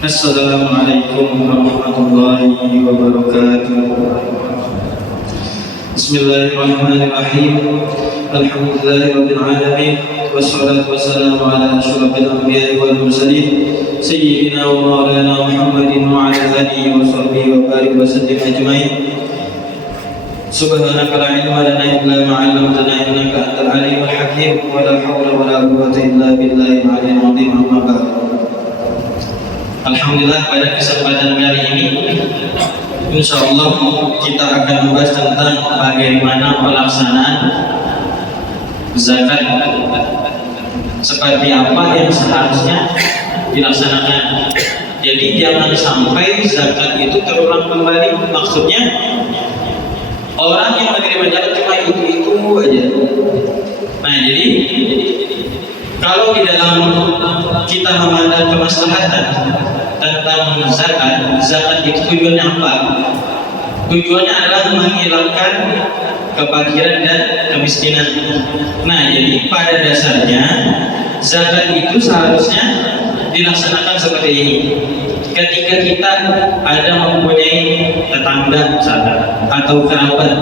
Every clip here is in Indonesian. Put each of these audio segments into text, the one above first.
Assalamualaikum warahmatullahi wabarakatuh. Bismillahirrahmanirrahim. Alhamdulillahirabbil alamin. Wassalatu wassalamu ala asyrafil anbiya'i wal mursalin sayyidina wa maulana Muhammadin wa ala alihi wa sahbihi wa barik wa sallim ajmain. Subhanaka la ilma lana illa ma 'allamtana innaka antal alimul hakim. Wa la haula wa la quwwata illa billahil aliyyil azim. Amma ba'd. Alhamdulillah, pada kesempatan kali ini insyaallah kita akan membahas tentang bagaimana pelaksanaan zakat, seperti apa yang seharusnya dilaksanakan. Jadi jangan sampai zakat itu terulang kembali. Maksudnya orang yang menerima zakat cuma itu aja. Nah, jadi kalau di dalam kita memandang kemaslahatan tentang zakat itu tujuannya apa? Tujuannya adalah menghilangkan kefakiran dan kemiskinan. Nah, jadi pada dasarnya zakat itu seharusnya dilaksanakan seperti ini. Ketika kita ada mempunyai tetangga misalkan atau kerabat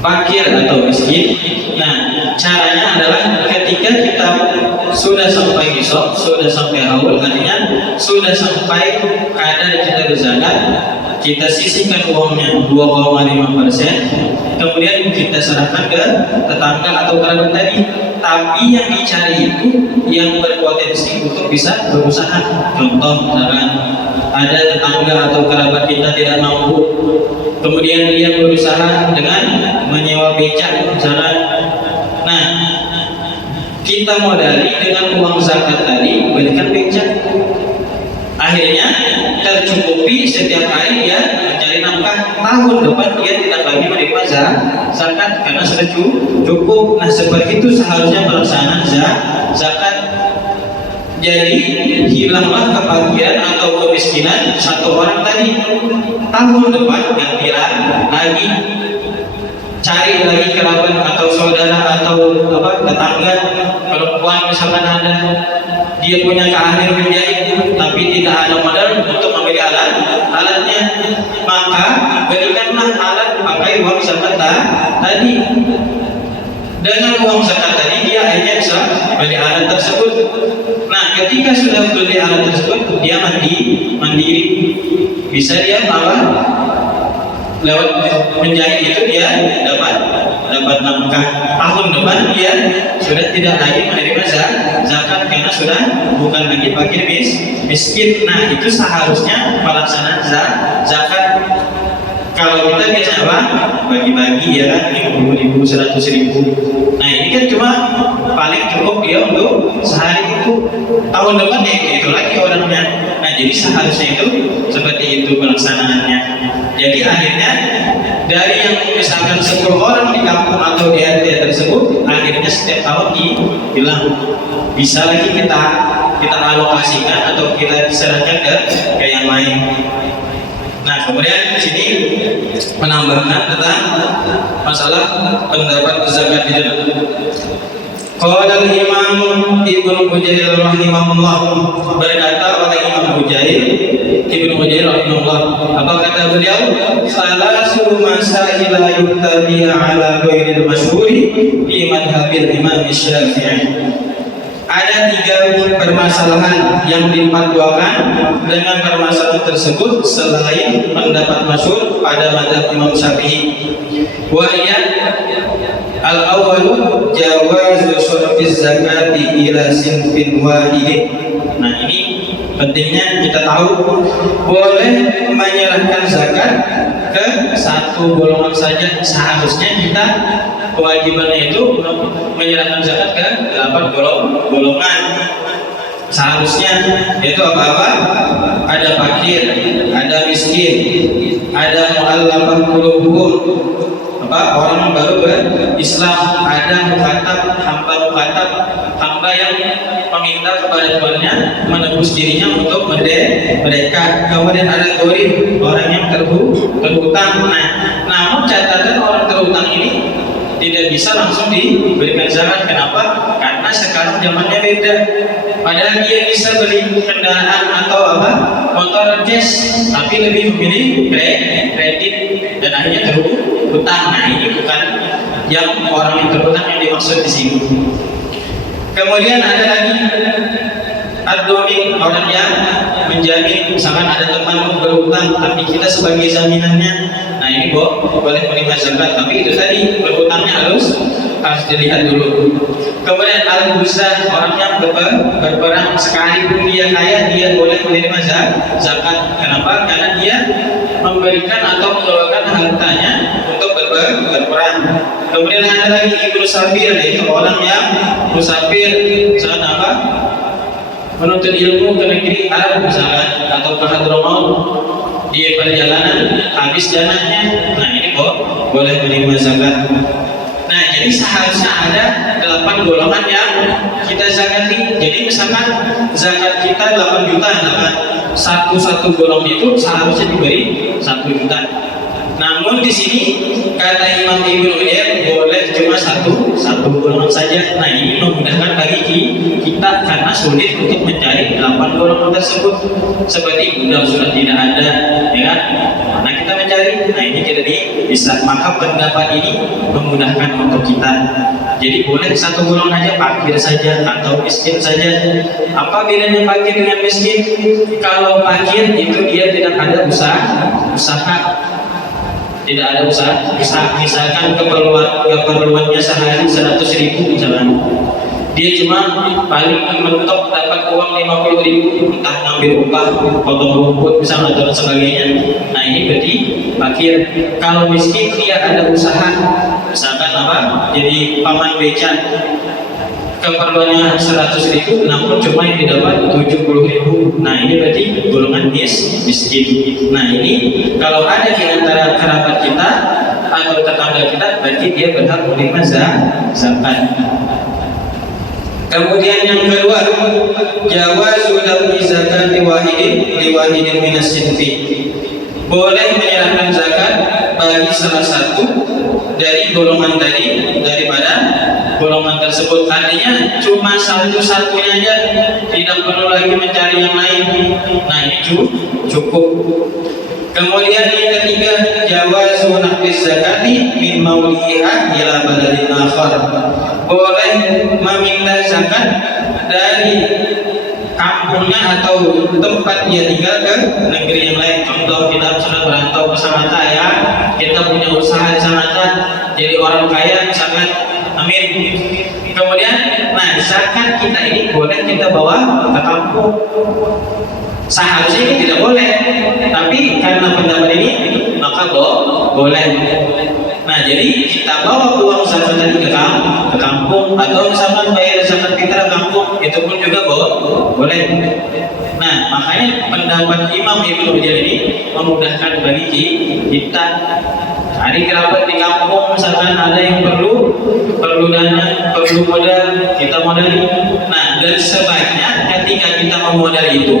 fakir atau miskin, nah caranya adalah ketika kita sudah sampai nisab, sudah sampai haul, artinya sudah sampai kadar kita berzakat, kita sisihkan uangnya 2,5%, kemudian kita serahkan ke tetangga atau kerabat tadi. Tapi yang dicari itu yang berpotensi untuk bisa berusaha. Contoh misalkan ada tetangga atau kerabat kita tidak mampu, kemudian dia berusaha dengan menyewa becak misalkan. Nah, kita modali dengan uang zakat tadi, berikan becak. Akhirnya tercukupi, setiap hari dia mencari nafkah. Tahun depan dia tidak lagi menerima zakat karena sudah cukup. Nah, seperti itu seharusnya pelaksanaan zakat. Jadi hilanglah kefakiran atau kemiskinan satu orang tadi. Tahun depan gantian lagi, cari lagi kerabat atau saudara atau tetangga perempuan misalkan ada, dia punya keahlian menjahit tapi tidak ada modal untuk membeli alatnya, maka berikanlah alat pakai uang zakat tadi. Dengan uang zakat tadi dia akhirnya bisa beli alat tersebut. Nah, ketika sudah beli alat tersebut, dia mandiri, bisa dia lewat menjahit itu dia dapat nafkah. Tahun depan dia sudah tidak lagi menerima zakat karena sudah bukan lagi fakir miskin. Nah, itu seharusnya pelaksanaan zakat. Kalau kita biasanya bagi-bagi ya kan, 50.000, 100.000. Nah, ini kan cuma paling cukup dia untuk sehari itu. Tahun depan ya itu lagi orangnya. Nah, jadi seharusnya itu seperti itu pelaksanaannya. Jadi akhirnya dari yang misalkan 10 orang di kampung atau di RT tersebut, akhirnya setiap tahun hilang. Bisa lagi kita alokasikan atau kita serahkan ke yang lain. Nah, kemudian di sini menambahkan tentang masalah pendapat zakat di dalam. Qala al-Imam Ibnu Mujair rahimahullah, berkata oleh Imam Ibnu Mujair rahimahullah, apa kata beliau? Salasu masail yuttabi'a ala ghairil masyhuri fi madhhabil Imam Syafi'i. Ada 3 permasalahan yang difatwakan dengan permasalahan tersebut selain pendapat masyhur pada mazhab Imam Syafi'i. Wa hiya al-awwalu jawazu surfiz zakati ila sinfin wahid. Nah, ini pentingnya kita tahu, boleh menyerahkan zakat ke satu golongan saja. Seharusnya kita kewajibannya itu menyerahkan zakat ke 8 golongan. Seharusnya yaitu apa-apa? Ada fakir, ada miskin, ada mu'allafah qulubuhum, orang baru berislam, ada hamba yang meminta kepada Tuhannya menebus dirinya untuk mereka. Kemudian ada gharib, orang yang terhutang. Nah, namun catatan orang terhutang ini tidak bisa langsung diberikan zakat. Kenapa? Karena karena sekarang zamannya beda. Padahal dia bisa beli kendaraan atau apa motor cash, tapi lebih memilih kredit dan akhirnya terhutang. Nah ini bukan yang orang yang terhutang yang dimaksud di sini. Kemudian ada lagi ad-dhamin, orang yang menjamin. Misalkan ada teman berhutang tapi kita sebagai jaminannya, nah ini boleh menerima zakat, tapi itu tadi berhutangnya harus dilihat dulu. Kemudian al-buzah, orang yang berperang sekalipun dia kaya, dia boleh menerima zakat. Kenapa? Karena dia memberikan atau mengeluarkan hartanya untuk berperang. Kemudian ada lagi ibnu sabir, yaitu orang yang musafir, misalkan apa, menuntut ilmu ke negeri Arab misalkan, atau ke Hadramaut, dia perjalanan habis dananya, nah ini boleh menerima zakat. Nah jadi seharusnya ada 8 golongan yang kita zakati. Jadi misalkan zakat kita 8 juta, satu golongan itu seharusnya diberi 1 juta. Namun di sini kata Imam Ibnu Uyainah boleh cuma satu golongan saja. Nah ini memudahkan bagi kita karena sulit untuk mencari 8 golongan tersebut. Seperti budak sudah tidak ada, ya kan? Mana kita mencari? Nah ini jadi bisa. Maka pendapat ini memudahkan untuk kita. Jadi boleh 1 golongan aja, fakir saja atau miskin saja. Apa bedanya fakir dengan miskin? Kalau fakir itu dia tidak ada usaha. Tidak ada usaha, misalkan keperluannya sehari 100.000 misalkan, dia cuma paling mentok dapat uang 50.000, entah ngambil upah, potong rumput misalnya dan sebagainya. Nah ini berarti fakir. Kalau miskin dia ada usaha, misalkan apa, jadi paman beca, keperluannya 100.000, namun cuma yang didapat 70.000. Nah ini berarti golongan miskin. Nah ini kalau ada di antara kerabat kita atau tetangga kita, berarti dia berhak menerima zakat. Kemudian yang kedua, jawazu daf'i zakati wahidin minas sinfi. Boleh menyerahkan zakat bagi salah satu dari golongan tadi, daripada golongan tersebut. Artinya cuma satu-satunya aja, tidak perlu lagi mencari yang lain. Nah ini cukup. Kemudian yang ketiga, jawazu naqlis zakati min mauliha ila baladin akhar. Boleh meminta zakat dari kampungnya atau tempat dia tinggal ke negeri yang lain. Contoh, kita sudah berantau ke Samata, kita punya usaha di Samata, jadi orang kaya misalkan, amin. Kemudian, nah zakat kita ini boleh kita bawa ke kampung. Seharusnya ini tidak boleh, tapi karena pendapat ini maka boleh. Nah jadi kita bawa uang zakat tadi ke kampung, atau misalkan bayar zakat fitrah kampung, itu pun juga boleh. Nah makanya pendapat Imam Ibnu Uyainah ini memudahkan bagi kita. Hari kerabat di kampung misalkan ada yang perlu dana, perlu modal, kita modali. Nah dan sebaiknya ketika kita memodali itu,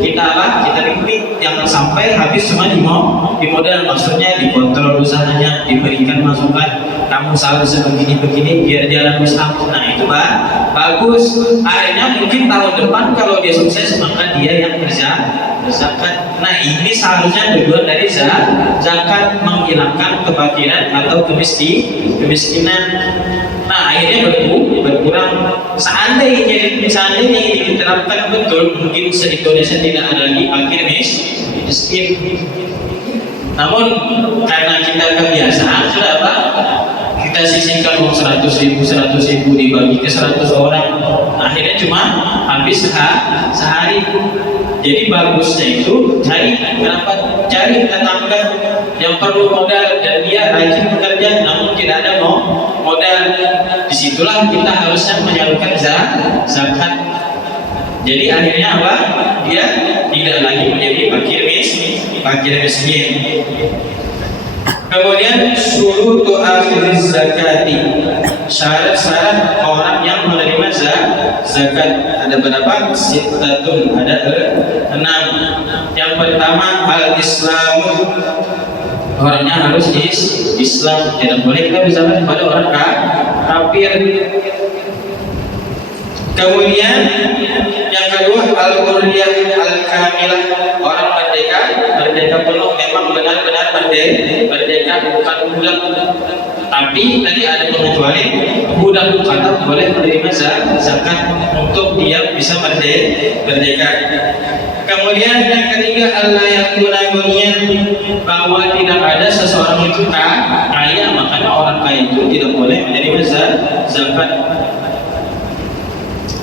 kita piknik, jangan sampai habis cuma di modal. Maksudnya dikontrol usahanya, diberikan masukan, kamu seharusnya begini biar jalan usaha. Nah itu bagus. Akhirnya mungkin tahun depan kalau dia sukses, maka dia yang berzakat. Nah ini seharusnya tujuan dari zakat, menghilangkan kefakiran atau kemiskinan. Nah akhirnya berkurang. Seandainya ini diterapkan betul, mungkin se-Indonesia tidak ada lagi fakir miskin. Namun karena kita kebiasaan sudah apa? Kita sisihkan uang 100.000 dibagi ke 100 orang, akhirnya cuma habis sehari. Jadi bagusnya itu cari tetangga yang perlu modal dan dia rajin bekerja namun tidak ada modal. Disitulah kita harusnya menyalurkan zakat. Jadi akhirnya apa? Dia tidak lagi menjadi fakir miskin. Kemudian syurutu akhiriz zakati, syarat-syarat orang yang menerima zakat ada berapa? Sittatun, ada 6. Yang pertama al-Islamu, orangnya harus Islam, tidak boleh kita berzakat kepada orang kafir. Kemudian yang kedua al-hurriyah al-kamilah, orang merdeka penuh, memang benar-benar merdeka, bukan budak. Tapi tadi ada pengecualian, budak bukan boleh menerima zakat untuk dia bisa merdeka. Kemudian yang ketiga Allah yakuna ghaniyan, bahwa tidak ada seseorang itu kaya, makanya orang kaya itu tidak boleh menerima zakat.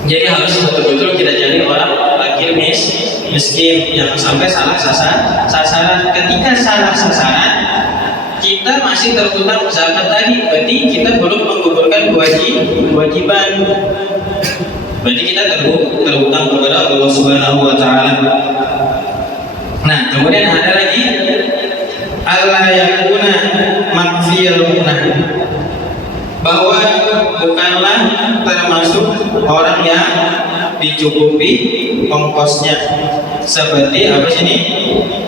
Jadi harus betul-betul kita cari orang fakir miskin, jangan sampai salah sasaran. Ketika salah sasaran, kita masih terhutang zakat tadi, berarti kita belum menggugurkan kewajiban. Berarti kita terhutang kepada Allah Subhanahu wa taala. Nah, kemudian ada lagi Allah yakuna makfiyaluna, bahwa bukanlah termasuk orang yang dicukupi ongkosnya. Seperti apa sini?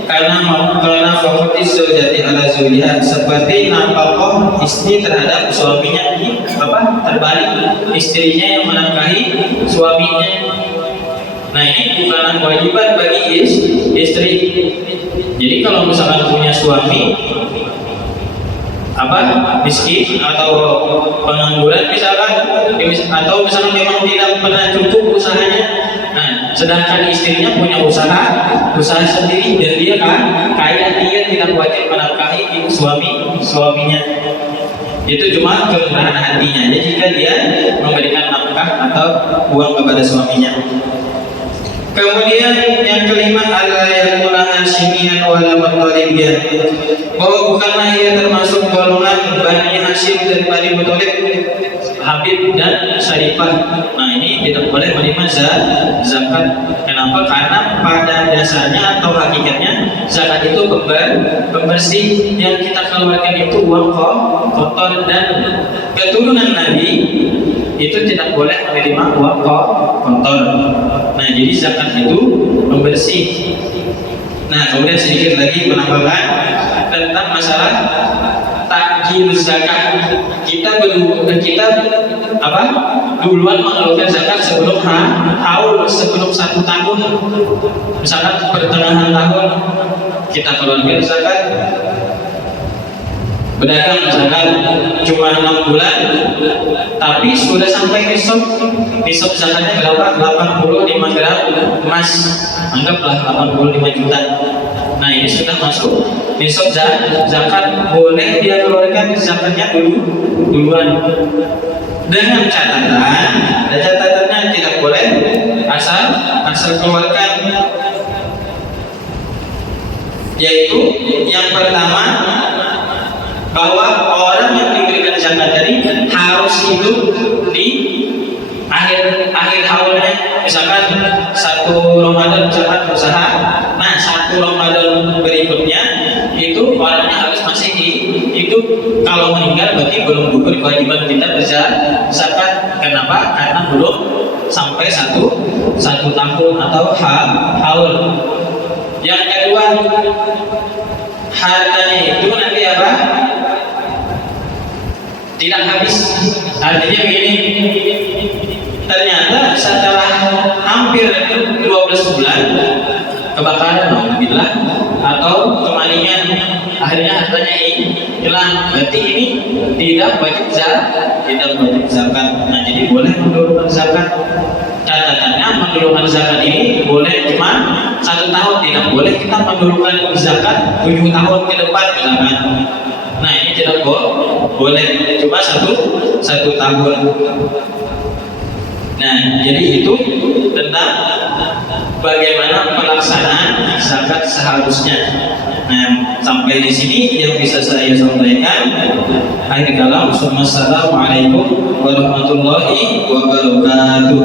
Karena fakutis zaujati ala zaujiha, seperti nafkah istri terhadap suaminya, terbalik, istrinya yang menafkahi suaminya. Nah, ini bukan kewajiban bagi istri. Jadi kalau misalkan punya suami miskin atau pengangguran misalkan, atau misalkan memang tidak pernah cukup usahanya, nah sedangkan istrinya punya usaha sendiri dan dia kaya, dia tidak wajib menafkahi suaminya. Itu cuma kemurahan hatinya aja jika dia memberikan nafkah atau uang kepada suaminya. Kemudian yang kelima Allah yakuna Hasyimiyan wala Muttalibiyan, bahwa bukanlah ia termasuk golongan Bani Hashim dan Bani Muttalib, Habib dan Syarifah. Nah, ini tidak boleh menerima zakat. Kenapa? Karena pada dasarnya atau hakikatnya zakat itu pembersih, yang kita keluarkan itu uang kotor, dan keturunan Nabi itu tidak boleh menerima uang kotor. Nah, jadi zakat itu pembersih. Nah, kemudian sedikit lagi penambahan tentang masalah takjil zakat. Kita duluan mengeluarkan zakat sebelum haul, sebelum 1 tahun. Misalkan pertengahan tahun kita keluarkan zakat. Pedagang misalkan cuma 6 bulan, tapi sudah sampai nisab zakatnya berapa? 85 gram emas, anggaplah 85 juta. Nah, ini sudah masuk nisab zakat, boleh dia keluarkan zakatnya duluan. Dengan catatannya tidak boleh asal keluarkan, yaitu yang pertama, bahwa orang yang diberikan zakat tadi harus hidup di akhir haulnya. Misalkan 1 Ramadan misalkan usaha, nah 1 Ramadan berikutnya itu orangnya harus masih hidup. Kalau meninggal berarti belum gugur kewajiban kita berzakat. Kenapa? Karena belum sampai satu tahun atau haul. Yang kedua, hartanya itu nanti tidak habis. Artinya begini, ternyata setelah hampir 12 bulan kebakaran alhamdulillah atau kemalingan, akhirnya hartanya hilang, berarti ini tidak wajib zakat. Nah, jadi boleh menurunkan zakat. Catatannya menurunkan zakat ini boleh cuma 1 tahun, tidak boleh kita menurunkan zakat 7 tahun ke depan misalkan. Nah, ini tidak boleh, cuma satu tahun. Nah, jadi itu tentang bagaimana pelaksanaan zakat seharusnya. Nah, sampai di sini yang bisa saya sampaikan. Akhir kalam, wassalamualaikum warahmatullahi wabarakatuh.